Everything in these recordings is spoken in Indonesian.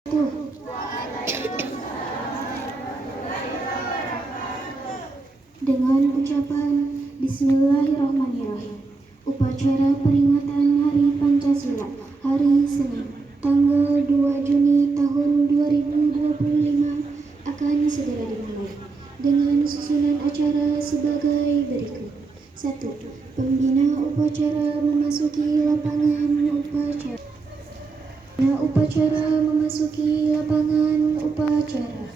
Dengan ucapan Bismillahirrahmanirrahim, upacara peringatan Hari Pancasila hari Senin tanggal 2 Juni tahun 2025 akan segera dimulai dengan susunan acara sebagai berikut. 1. Pembina upacara memasuki lapangan upacara. Memasuki lapangan upacara.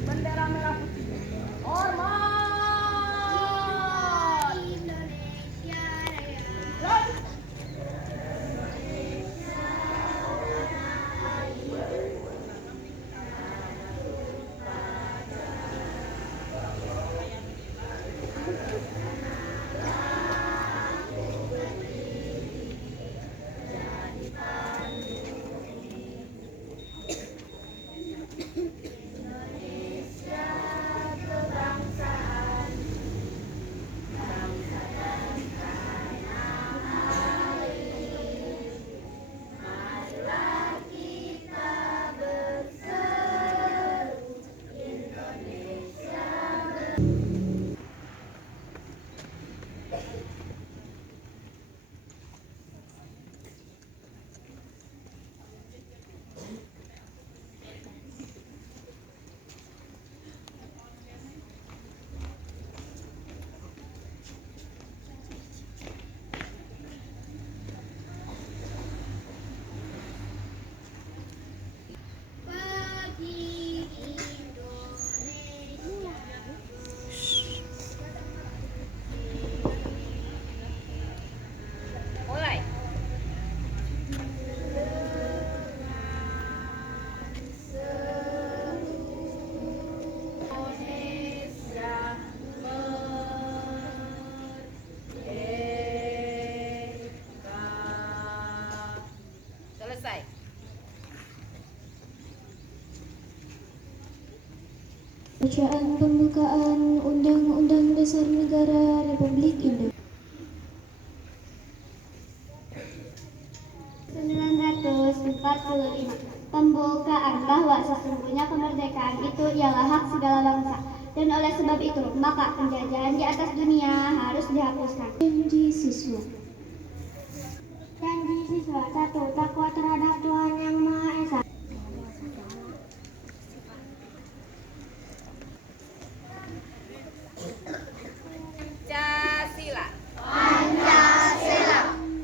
Bendera merah putih. Hormat Indonesia Raya. Selesai. Bacaan pembukaan Undang-Undang Dasar Negara Republik Indonesia 1945. Pembukaan bahwa sesungguhnya kemerdekaan itu ialah hak segala bangsa, dan oleh sebab itu maka penjajahan di atas dunia harus dihapuskan. Janji siswa. Janji siswa 1. Takwa terhadap Tuhan Yang Maha Esa. Pancasila.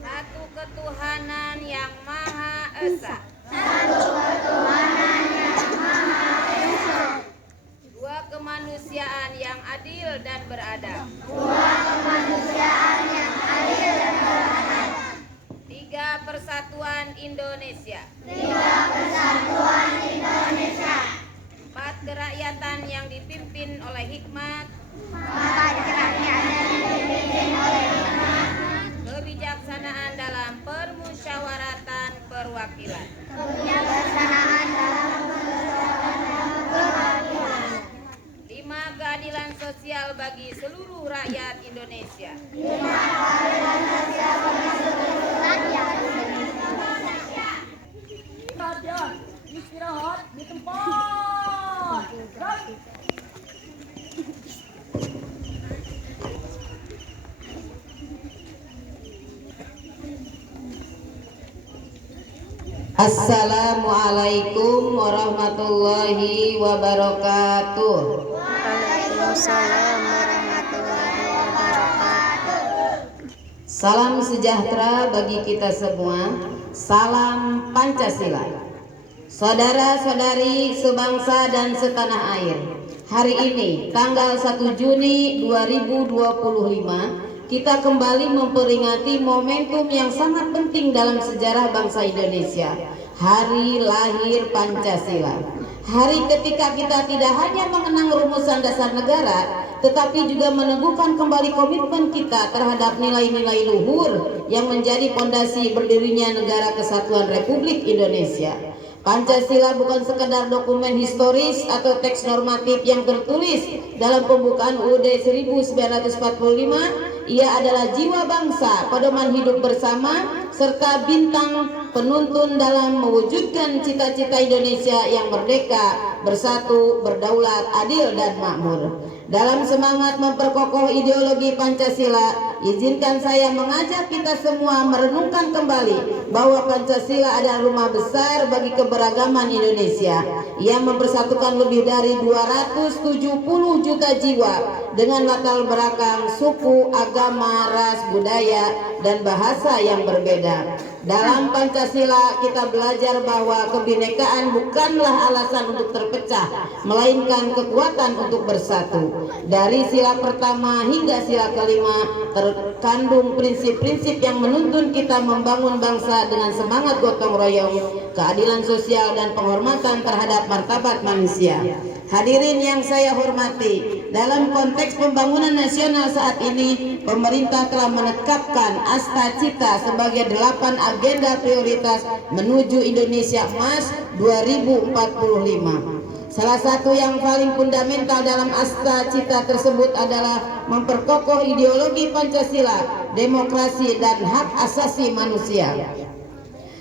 Satu ketuhanan yang Maha Esa. Dua kemanusiaan yang adil dan beradab. Tiga persatuan Indonesia. Empat kerakyatan yang dipimpin oleh hikmat. Kebijaksanaan dalam permusyawaratan perwakilan. Lima, keadilan sosial bagi seluruh rakyat Indonesia. Istirahat di tempat. Assalamualaikum warahmatullahi wabarakatuh. Waalaikumsalam warahmatullahi wabarakatuh. Salam sejahtera bagi kita semua. Salam Pancasila. Saudara-saudari sebangsa dan setanah air, hari ini tanggal 1 Juni 2025 kita kembali memperingati momentum yang sangat penting dalam sejarah bangsa Indonesia, Hari Lahir Pancasila. Hari ketika kita tidak hanya mengenang rumusan dasar negara, tetapi juga meneguhkan kembali komitmen kita terhadap nilai-nilai luhur yang menjadi pondasi berdirinya Negara Kesatuan Republik Indonesia. Pancasila bukan sekedar dokumen historis atau teks normatif yang tertulis dalam pembukaan UUD 1945. Ia adalah jiwa bangsa, pedoman hidup bersama, serta bintang penuntun dalam mewujudkan cita-cita Indonesia yang merdeka, bersatu, berdaulat, adil, dan makmur. Dalam semangat memperkokoh ideologi Pancasila, izinkan saya mengajak kita semua merenungkan kembali bahwa Pancasila adalah rumah besar bagi keberagaman Indonesia yang mempersatukan lebih dari 270 juta jiwa dengan latar belakang suku, agama, ras, budaya, dan bahasa yang berbeda. Dalam Pancasila kita belajar bahwa kebinekaan bukanlah alasan untuk terpecah, melainkan kekuatan untuk bersatu. Dari sila pertama hingga sila kelima terkandung prinsip-prinsip yang menuntun kita membangun bangsa dengan semangat gotong royong, keadilan sosial, dan penghormatan terhadap martabat manusia. Hadirin yang saya hormati, dalam konteks pembangunan nasional saat ini, pemerintah telah menetapkan Asta-Cita sebagai 8 agenda prioritas menuju Indonesia Emas 2045. Salah satu yang paling fundamental dalam Asta-Cita tersebut adalah memperkokoh ideologi Pancasila, demokrasi, dan hak asasi manusia.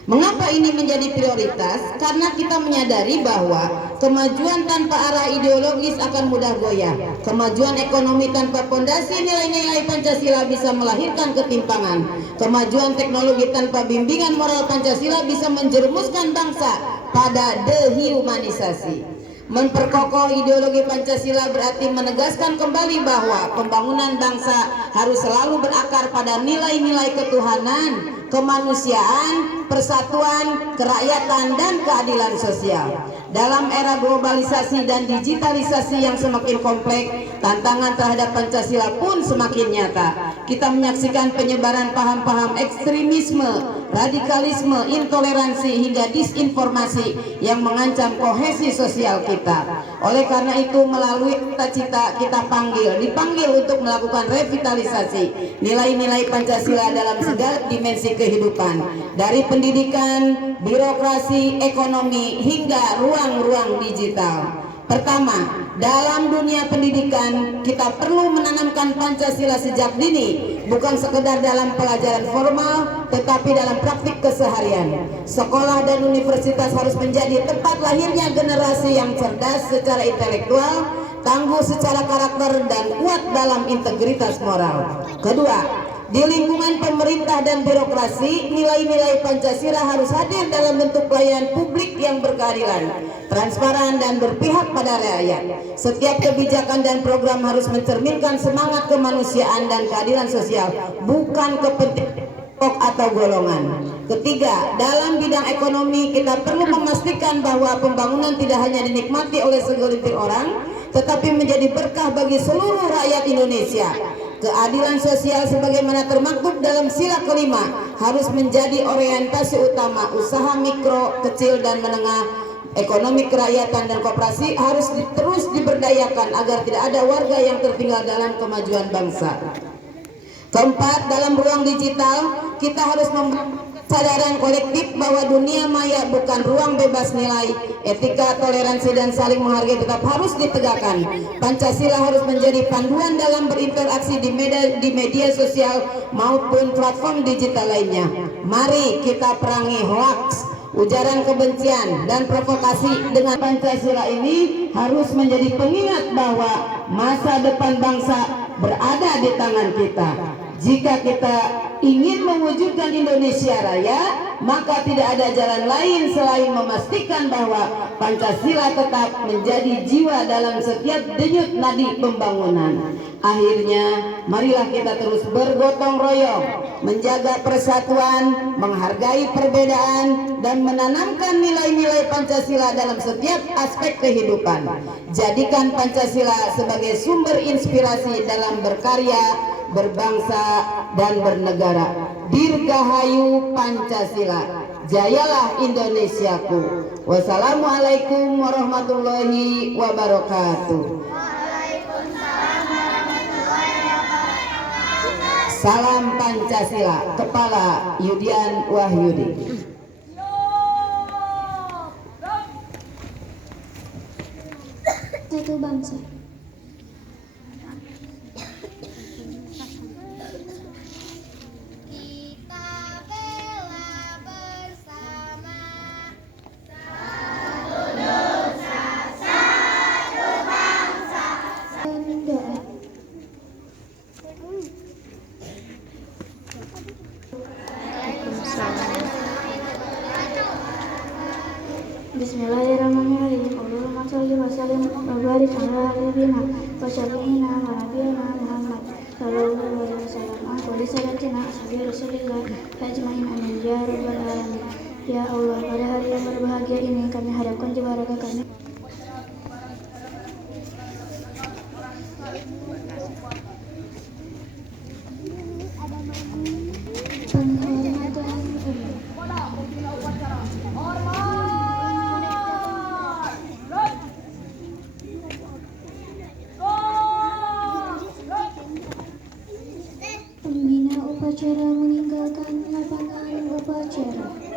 Mengapa ini menjadi prioritas? Karena kita menyadari bahwa kemajuan tanpa arah ideologis akan mudah goyah. Kemajuan ekonomi tanpa pondasi nilai-nilai Pancasila bisa melahirkan ketimpangan. Kemajuan teknologi tanpa bimbingan moral Pancasila bisa menjerumuskan bangsa pada dehumanisasi. Memperkokoh ideologi Pancasila berarti menegaskan kembali bahwa pembangunan bangsa harus selalu berakar pada nilai-nilai ketuhanan, kemanusiaan, persatuan, kerakyatan, dan keadilan sosial. Dalam era globalisasi dan digitalisasi yang semakin kompleks, tantangan terhadap Pancasila pun semakin nyata. Kita menyaksikan penyebaran paham-paham ekstremisme, radikalisme, intoleransi, hingga disinformasi yang mengancam kohesi sosial kita. Oleh karena itu, melalui Asta-Cita kita dipanggil untuk melakukan revitalisasi nilai-nilai Pancasila dalam segala dimensi kehidupan, dari pendidikan, birokrasi, ekonomi, hingga ruang-ruang digital. Pertama, dalam dunia pendidikan kita perlu menanamkan Pancasila sejak dini, bukan sekedar dalam pelajaran formal, tetapi dalam praktik keseharian. Sekolah dan universitas harus menjadi tempat lahirnya generasi yang cerdas secara intelektual, tangguh secara karakter, dan kuat dalam integritas moral. Kedua, di lingkungan pemerintah dan birokrasi, nilai-nilai Pancasila harus hadir dalam bentuk pelayanan publik yang berkeadilan, transparan, dan berpihak pada rakyat. Setiap kebijakan dan program harus mencerminkan semangat kemanusiaan dan keadilan sosial, bukan kepentingan atau golongan. Ketiga, dalam bidang ekonomi kita perlu memastikan bahwa pembangunan tidak hanya dinikmati oleh segelintir orang, tetapi menjadi berkah bagi seluruh rakyat Indonesia. Keadilan sosial sebagaimana termaktub dalam sila kelima harus menjadi orientasi utama. Usaha mikro, kecil, dan menengah, ekonomi kerakyatan, dan koperasi harus terus diberdayakan agar tidak ada warga yang tertinggal dalam kemajuan bangsa. Keempat, dalam ruang digital kita harus membangun kesadaran kolektif bahwa dunia maya bukan ruang bebas nilai. Etika, toleransi, dan saling menghargai tetap harus ditegakkan. Pancasila harus menjadi panduan dalam berinteraksi di media sosial maupun platform digital lainnya. Mari kita perangi hoaks, ujaran kebencian, dan provokasi dengan Pancasila ini harus menjadi pengingat bahwa masa depan bangsa berada di tangan kita. Jika kita ingin mewujudkan Indonesia Raya, maka tidak ada jalan lain selain memastikan bahwa Pancasila tetap menjadi jiwa dalam setiap denyut nadi pembangunan. Akhirnya, marilah kita terus bergotong royong, menjaga persatuan, menghargai perbedaan, dan menanamkan nilai-nilai Pancasila dalam setiap aspek kehidupan. Jadikan Pancasila sebagai sumber inspirasi dalam berkarya, berbangsa, dan bernegara. Dirgahayu Pancasila, jayalah Indonesiaku. Wassalamualaikum warahmatullahi wabarakatuh. Salam Pancasila. Kepala Yudian Wahyudi. Satu bangsa. Kita bela bersama. Dan doa. Bismillahirrahmanirrahim. Allahumma shalli wa sallim wa barik ala habibina wa syafiina wa nabiyina Muhammad sallallahu alaihi wasallam. Wa li salatina ashabi Rasulillah ajmain amin ya rabbal alamin. Ya Allah, pada hari yang berbahagia ini kami harapkan jiwa raga kami penghormatan umum. Pembina upacara meninggalkan lapangan upacara.